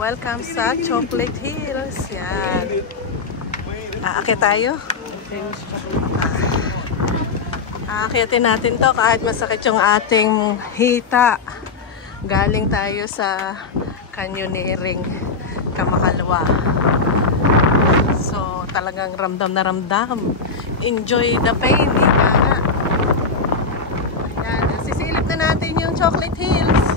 Welcome sa Chocolate Hills. Yan. Aakyat tayo. Aakyatin natin to kahit masakit yung ating hita. Galing tayo sa canyoneering Kamakalwa. So talagang ramdam na ramdam. Enjoy the pain. Yan. Sisilip na natin yung Chocolate Hills.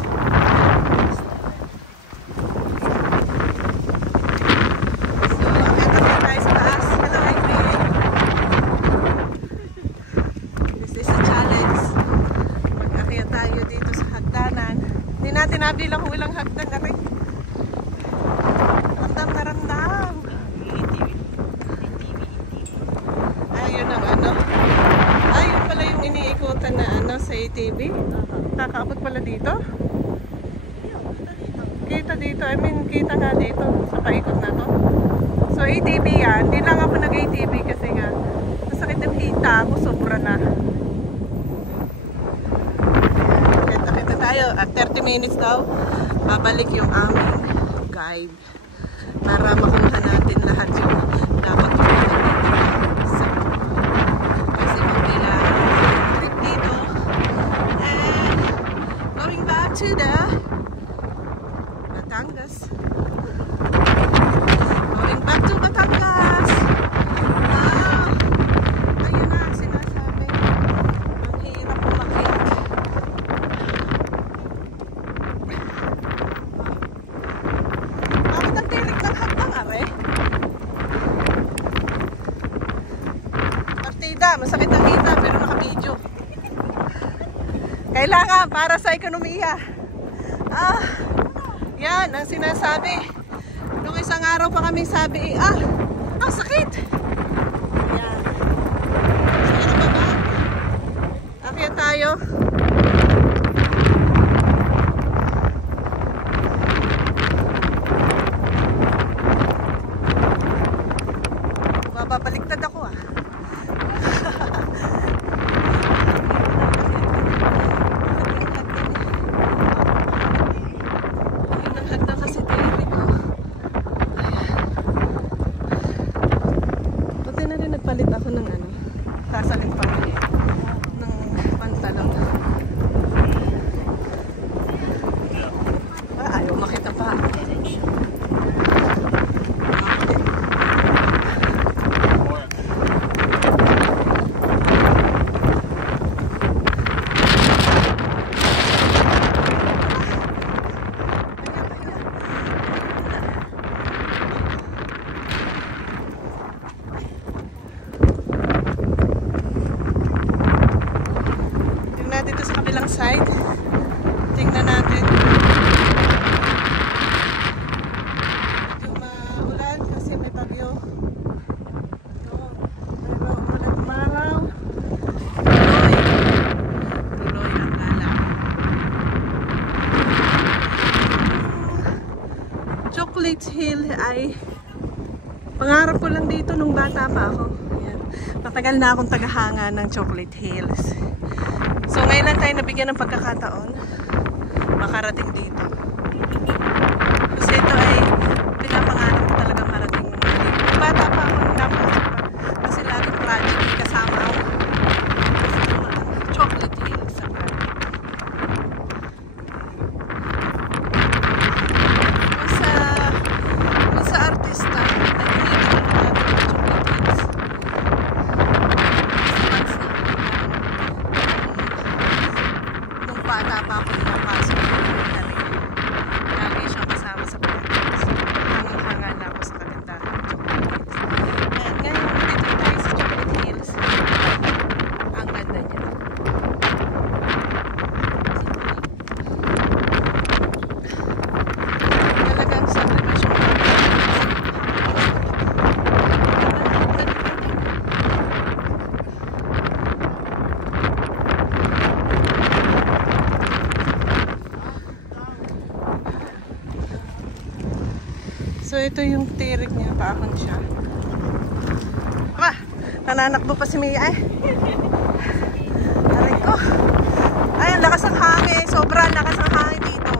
Nabilang ko ilang hagdan na rin. Ramdam na ramdam. Ayun ang ano. Ayun pala yung iniikutan na ano sa ATV. Kakaabot pala dito. Kita dito. I mean, kita nga dito sa paikot na to. So ATV yan. Hindi lang ako nag-ATV kasi nga masakit yung hita ako. Sobra na. At 30 minutes daw, babalik yung aming guide para makuha natin lahat yung dapat yung so, kasi magkila trip dito and going back to the Batangas. Going back to Batangas. Ayun na ang sinasabi, ang hirap umakyat. Masakit ang hita pero naka-video. Kailangan para sa ekonomiya. Yan ang sinasabi. Nung isang araw pa kami sabi, sakit. Yan. So, ano ba? Akyat tayo. Babaliktad ako palit ako ng ano, sasalit pa ng pantalon. Ayaw makita pa. Dito sa kabilang side, tingnan natin. Medyo maulan kasi may bagyo. Pero ulan umaraw. Tuloy ang galaw. Chocolate Hill ay pangarap ko lang dito nung bata pa ako. Ayan. Matagal na akong tagahanga ng Chocolate Hills. So ngayon lang tayo nabigyan ng pagkakataon makarating dito. Kasi ito ay pinapangarap ko talaga marating dito. Bata pa ako nung napasok pa. Kasi laging project kasama ako. Chocolate Hills. Kung sa artista, ay hindi ko natin Chocolate Hills. Bata pa ako pinapasok lagi siyang kasama sa projects. Hanggang-hanga na ako sa kagandahan ng Chocolate Hills. And ngayon, dito tayo sa Chocolate Hills. Ang ganda niya. Talagang subdivision. So ito yung tirik niya, paakon siya. Nananakbo pa si Mia eh. Aray ko. Ay, ang lakas ng hangin. Sobrang lakas ng hangin dito.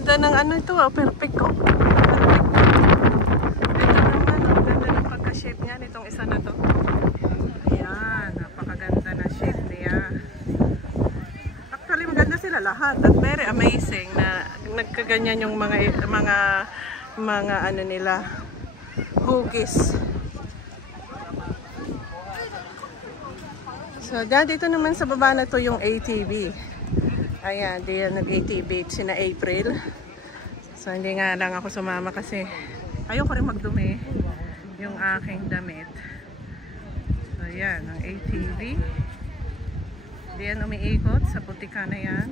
Ganda ng ano ito, perfect ko. Perfect. Ito naman, ang ganda ng pagka-shape niya nitong isa na to. Ayan, napakaganda na shape niya. Actually, maganda sila lahat at very amazing na nagkaganyan yung mga ano nila, hugis. So, dito naman sa baba na to yung ATV. Ayan, diyan nag-ATV sina April. So, hindi nga lang ako sumama kasi ayoko rin magdumi yung aking damit. So, ayan, ang ATV. Diyan umiikot sa putika na yan.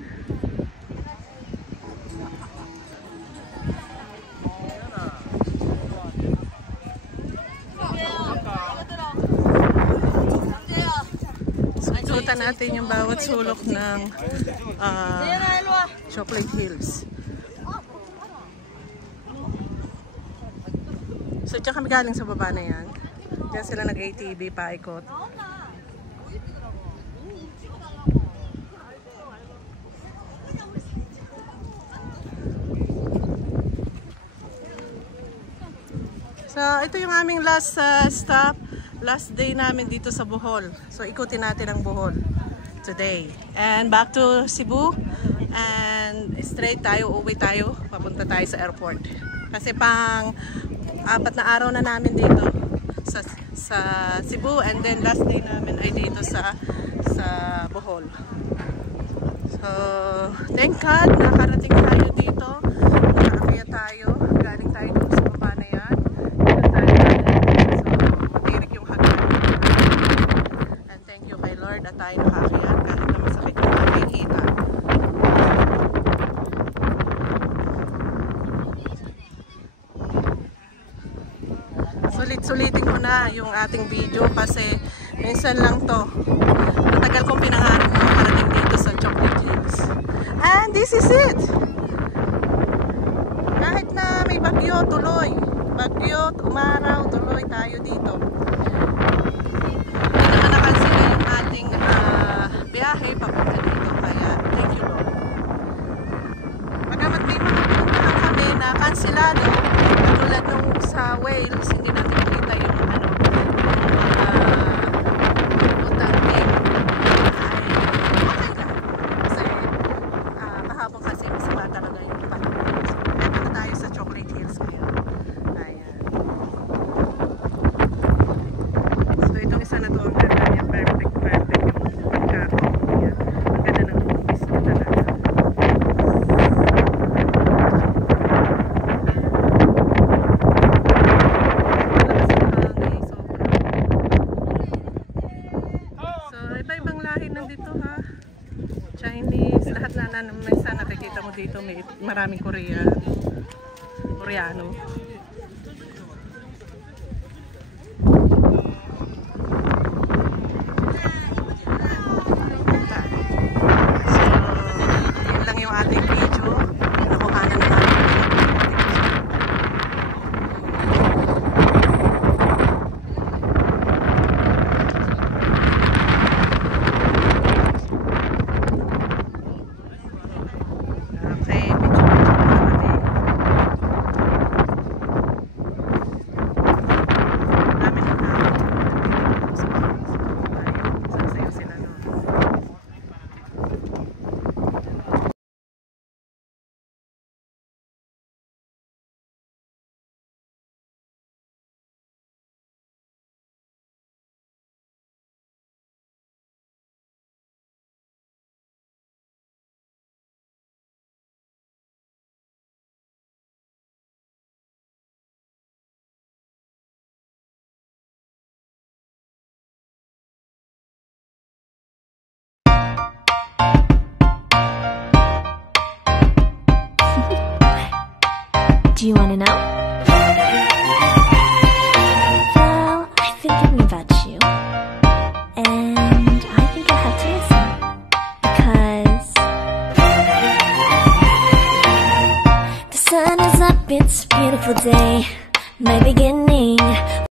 Ikutan natin yung bawat sulok ng Chocolate Hills. So, dyan kami galing sa baba na yan. Dyan sila nag-ATV paikot. So, ito yung aming last stop. Last day namin dito sa Bohol. So, ikutin natin ang Bohol today. And back to Cebu. And straight tayo, uwi tayo. Papunta tayo sa airport. Kasi pang 4 na araw na namin dito sa Cebu. And then last day namin ay dito sa Bohol. So, thank God, nakarating tayo dito. Nakakaya tayo. Galing tayo dito sa baba na yan. At tayo nakakayat kahit na masakit yung aking hita. Sulit-sulitin ko na yung ating video kasi minsan lang to. Matagal kong pinangarap na makarating dito sa Chocolate Hills. And this is it! Kahit na may bagyo, tuloy. Bagyo, umaraw, tuloy tayo dito. Biyahe papunta dito, kaya thank you Lord. Pagkamat may mga pinuntahan kami na kansilado, katulad nung sa Wales, hindi natin makita yung puntang team. Okay lang. Kasi kahapon kasi masama talaga yung panahon. So, eto na tayo sa Chocolate Hills ngayon. Ayan. So, itong isa na to ang ganda niya, perfect. Chinese, lahat na minsan nakikita mo dito, may maraming Koreano. So, yun lang yung ating video. Nakuhanan na natin. Do you want to know? Well, I've been thinking about you. And I think I have to listen. Because the sun is up, it's a beautiful day. My beginning.